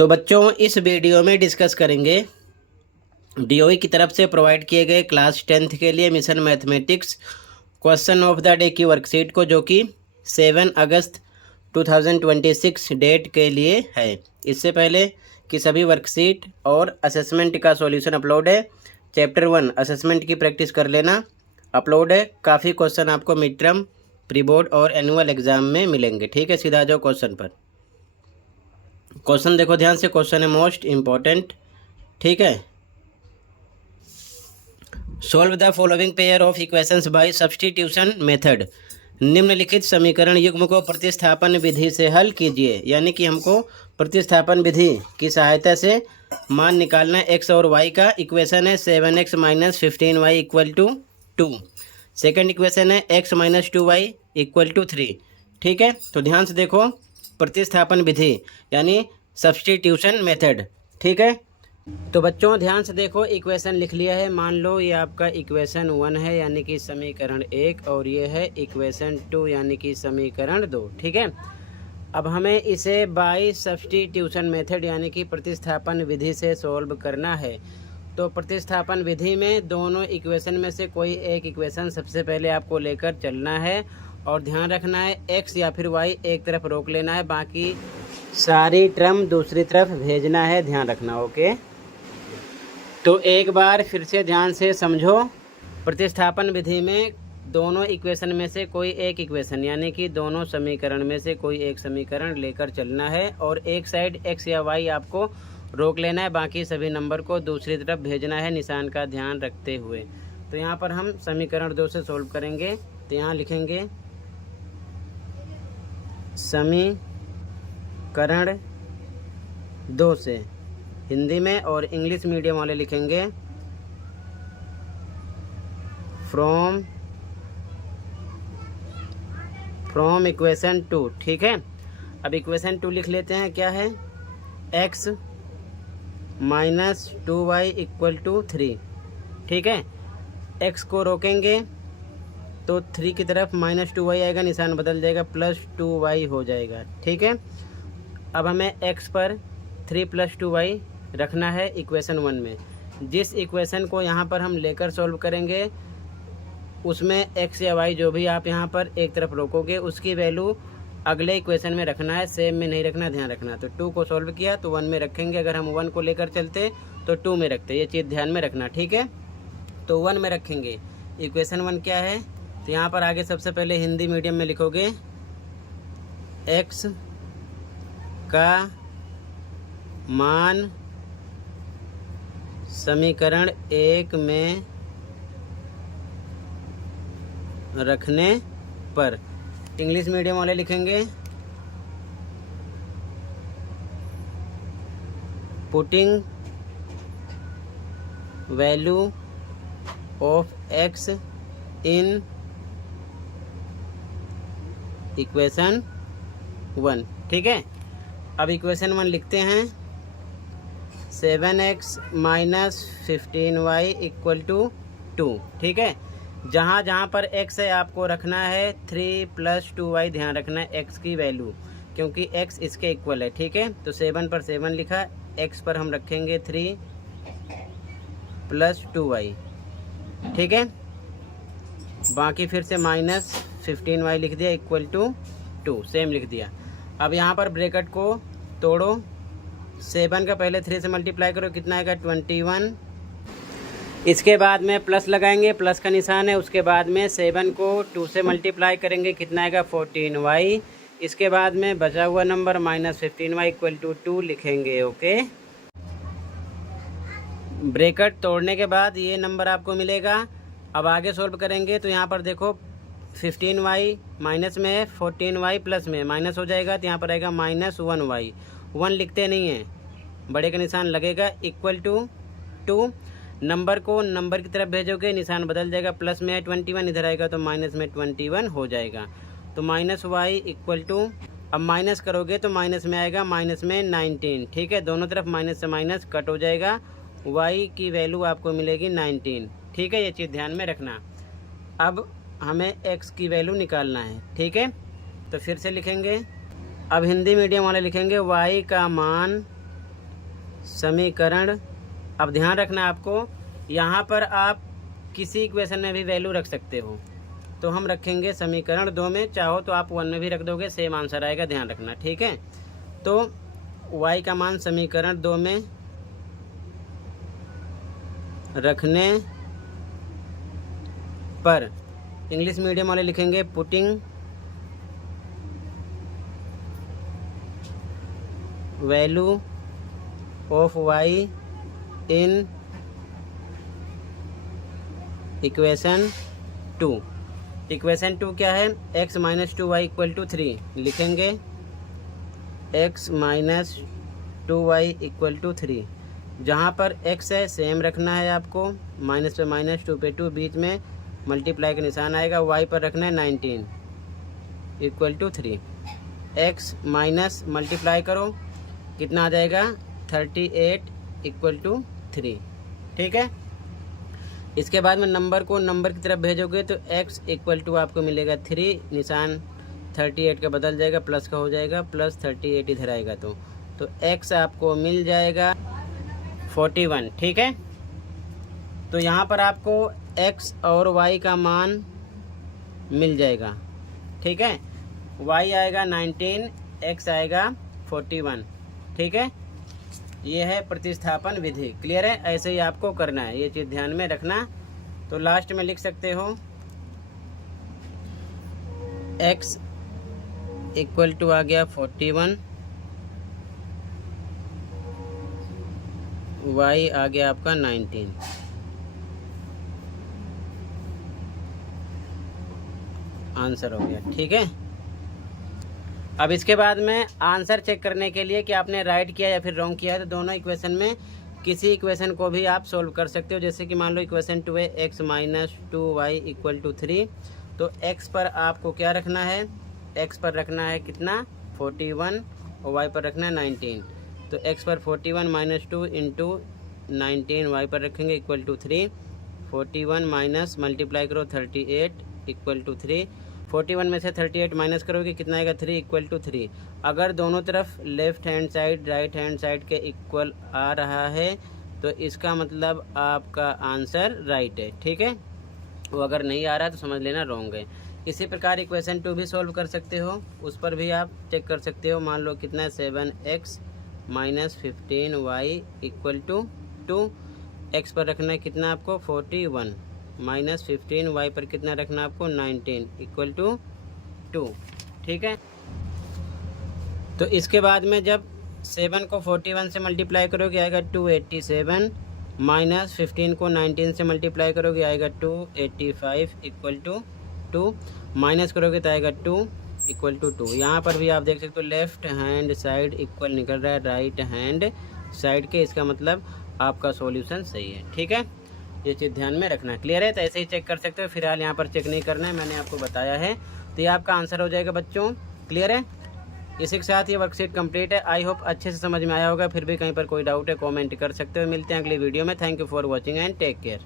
तो बच्चों इस वीडियो में डिस्कस करेंगे डीओई की तरफ से प्रोवाइड किए गए क्लास 10th के लिए mission mathematics question of the day की वर्कशीट को, जो कि 7 अगस्त 2026 डेट के लिए है। इससे पहले कि सभी वर्कशीट और असेसमेंट का सॉल्यूशन अपलोड है। चैप्टर 1 असेसमेंट की प्रैक्टिस कर लेना अपलोड है। काफ़ी क्वेश्चन आपको मिड टर्म, प्री बोर्ड और एनुअल एग्जाम में मिलेंगे। ठीक है, सीधा जाओ क्वेश्चन पर। क्वेश्चन देखो ध्यान से, क्वेश्चन है मोस्ट इम्पॉर्टेंट। ठीक है, solve the following pair of equations bye substitution method. निम्नलिखित समीकरण युग्म को प्रतिस्थापन विधि से हल कीजिए। यानी कि हमको प्रतिस्थापन विधि की सहायता से मान निकालना है। एक्स और वाई का इक्वेशन है 7x - 15y equal to 2। Second equation है x - 2y इक्वल टू 3। ठीक है, तो ध्यान से देखो, प्रतिस्थापन विधि यानी सब्स्टिट्यूशन मेथड। ठीक है, तो बच्चों ध्यान से देखो, इक्वेशन लिख लिया है। मान लो ये आपका इक्वेशन 1 है यानी कि समीकरण 1, और ये है इक्वेशन 2 यानी कि समीकरण 2। ठीक है, अब हमें इसे बाय सब्स्टिट्यूशन मेथड यानी कि प्रतिस्थापन विधि से सॉल्व करना है। तो प्रतिस्थापन विधि में दोनों इक्वेशन में से कोई एक इक्वेशन सबसे पहले आपको लेकर चलना है, और ध्यान रखना है x या फिर y एक तरफ रोक लेना है, बाकी सारी टर्म दूसरी तरफ भेजना है। ध्यान रखना, ओके। तो एक बार फिर से ध्यान से समझो, प्रतिस्थापन विधि में दोनों इक्वेशन में से कोई एक इक्वेशन यानी कि दोनों समीकरण में से कोई एक समीकरण लेकर चलना है, और एक साइड x या y आपको रोक लेना है, बाकी सभी नंबर को दूसरी तरफ भेजना है निशान का ध्यान रखते हुए। तो यहाँ पर हम समीकरण 2 से सॉल्व करेंगे। तो यहाँ लिखेंगे समीकरण 2 से हिंदी में, और इंग्लिश मीडियम वाले लिखेंगे फ्रॉम इक्वेशन 2। ठीक है, अब इक्वेशन 2 लिख लेते हैं। क्या है? x - 2y equal to 3। ठीक है, x को रोकेंगे तो 3 की तरफ -2y आएगा, निशान बदल जाएगा, +2y हो जाएगा। ठीक है, अब हमें x पर 3 + 2y रखना है इक्वेशन 1 में। जिस इक्वेशन को यहाँ पर हम लेकर सॉल्व करेंगे उसमें x या y जो भी आप यहाँ पर एक तरफ रोकोगे उसकी वैल्यू अगले इक्वेशन में रखना है, सेम में नहीं रखना, ध्यान रखना। तो 2 को सॉल्व किया तो 1 में रखेंगे, अगर हम 1 को लेकर चलते तो 2 में रखते, ये चीज़ ध्यान में रखना। ठीक है, तो 1 में रखेंगे। इक्वेशन 1 क्या है? तो यहाँ पर आगे सबसे पहले हिंदी मीडियम में लिखोगे x का मान समीकरण 1 में रखने पर। इंग्लिश मीडियम वाले लिखेंगे putting value of x in equation 1। ठीक है, अब इक्वेशन 1 लिखते हैं 7x - 15y इक्वल टू 2। ठीक है, जहाँ जहाँ पर x है आपको रखना है 3 + 2y, ध्यान रखना है x की वैल्यू, क्योंकि x इसके इक्वल है। ठीक है, तो 7 पर 7 लिखा, x पर हम रखेंगे 3 + 2y। ठीक है, बाकी फिर से -15y लिख दिया इक्वल टू 2, सेम लिख दिया। अब यहाँ पर ब्रैकेट को तोड़ो, 7 का पहले 3 से मल्टीप्लाई करो, कितना आएगा? 21। इसके बाद में प्लस लगाएंगे, प्लस का निशान है। उसके बाद में 7 को 2 से मल्टीप्लाई करेंगे, कितना आएगा? 14y। इसके बाद में बचा हुआ नंबर -15y इक्वल टू 2 लिखेंगे। ओके, ब्रैकेट तोड़ने के बाद ये नंबर आपको मिलेगा। अब आगे सॉल्व करेंगे तो यहाँ पर देखो 15y माइनस में है, 14y प्लस में, माइनस हो जाएगा तो यहाँ पर आएगा -1y। 1 लिखते नहीं हैं, बड़े का निशान लगेगा, इक्वल टू 2। नंबर को नंबर की तरफ भेजोगे, निशान बदल जाएगा, प्लस में है 21, इधर आएगा तो माइनस में 21 हो जाएगा। तो -y इक्वल टू, अब माइनस करोगे तो माइनस में आएगा, माइनस में 19। ठीक है, दोनों तरफ माइनस से माइनस कट हो जाएगा, y की वैल्यू आपको मिलेगी 19। ठीक है, ये चीज़ ध्यान में रखना। अब हमें x की वैल्यू निकालना है। ठीक है, तो फिर से लिखेंगे, अब हिंदी मीडियम वाले लिखेंगे y का मान समीकरण, अब ध्यान रखना आपको, यहाँ पर आप किसी इक्वेशन में भी वैल्यू रख सकते हो। तो हम रखेंगे समीकरण 2 में, चाहो तो आप 1 में भी रख दोगे, सेम आंसर आएगा, ध्यान रखना, ठीक है। तो y का मान समीकरण 2 में रखने पर, इंग्लिश मीडियम वाले लिखेंगे putting value of y in equation 2। Equation 2 क्या है? x minus 2y equal to 3 लिखेंगे, x minus 2y equal to 3। जहाँ पर x है सेम रखना है आपको, माइनस पे माइनस, 2 पे 2, बीच में मल्टीप्लाई का निशान आएगा, y पर रखना है 19 equal to 3। x minus multiply करो, कितना आ जाएगा? 38 इक्वल टू 3, ठीक है। इसके बाद में नंबर को नंबर की तरफ भेजोगे तो x इक्वल टू आपको मिलेगा 3, निशान 38 का बदल जाएगा, प्लस का हो जाएगा, प्लस 38 इधर आएगा, तो x आपको मिल जाएगा 41, ठीक है। तो यहाँ पर आपको x और y का मान मिल जाएगा, ठीक है। y आएगा 19, x आएगा 41, ठीक है। ये है प्रतिस्थापन विधि, क्लियर है। ऐसे ही आपको करना है, ये चीज़ ध्यान में रखना। तो लास्ट में लिख सकते हो x इक्वल टू आ गया 41, y आ गया आपका 19। आंसर हो गया, ठीक है। अब इसके बाद में आंसर चेक करने के लिए कि आपने राइट किया या फिर रॉन्ग किया है, तो दोनों इक्वेशन में किसी इक्वेशन को भी आप सोल्व कर सकते हो। जैसे कि मान लो इक्वेशन 2 है x minus 2y equal to 3, तो x पर आपको क्या रखना है? x पर रखना है कितना? 41, और y पर रखना है 19। तो x पर 41 माइनस 2 इंटू 19 y पर रखेंगे इक्वल टू 3। 41 माइनस मल्टीप्लाई करो 38 इक्वल टू 3। 41 में से 38 माइनस करोगे कितना आएगा? 3 इक्वल टू 3। अगर दोनों तरफ left hand side right hand side के इक्वल आ रहा है तो इसका मतलब आपका आंसर राइट है, ठीक है। वो अगर नहीं आ रहा है तो समझ लेना रॉन्ग है। इसी प्रकार इक्वेशन 2 भी सॉल्व कर सकते हो, उस पर भी आप चेक कर सकते हो। मान लो कितना है? 7x minus 15y equal to 2। x पर रखना है कितना आपको? 41 माइनस 15, y पर कितना रखना आपको? 19 इक्वल टू 2, ठीक है। तो इसके बाद में जब 7 को 41 से मल्टीप्लाई करोगे आएगा 287, माइनस 15 को 19 से मल्टीप्लाई करोगे आएगा 285 इक्वल टू 2, माइनस करोगे तो आएगा 2 इक्वल टू 2। यहाँ पर भी आप देख सकते हो लेफ्ट हैंड साइड इक्वल निकल रहा है राइट हैंड साइड के, इसका मतलब आपका सॉल्यूशन सही है, ठीक है। ये चीज़ ध्यान में रखना, क्लियर है। तो ऐसे ही चेक कर सकते हो, फिलहाल यहाँ पर चेक नहीं करना है, मैंने आपको बताया है। तो ये आपका आंसर हो जाएगा बच्चों, क्लियर है। इसी के साथ ये वर्कशीट कंप्लीट है। आई होप अच्छे से समझ में आया होगा। फिर भी कहीं पर कोई डाउट है कमेंट कर सकते हो। मिलते हैं अगली वीडियो में। Thank you for watching and take care.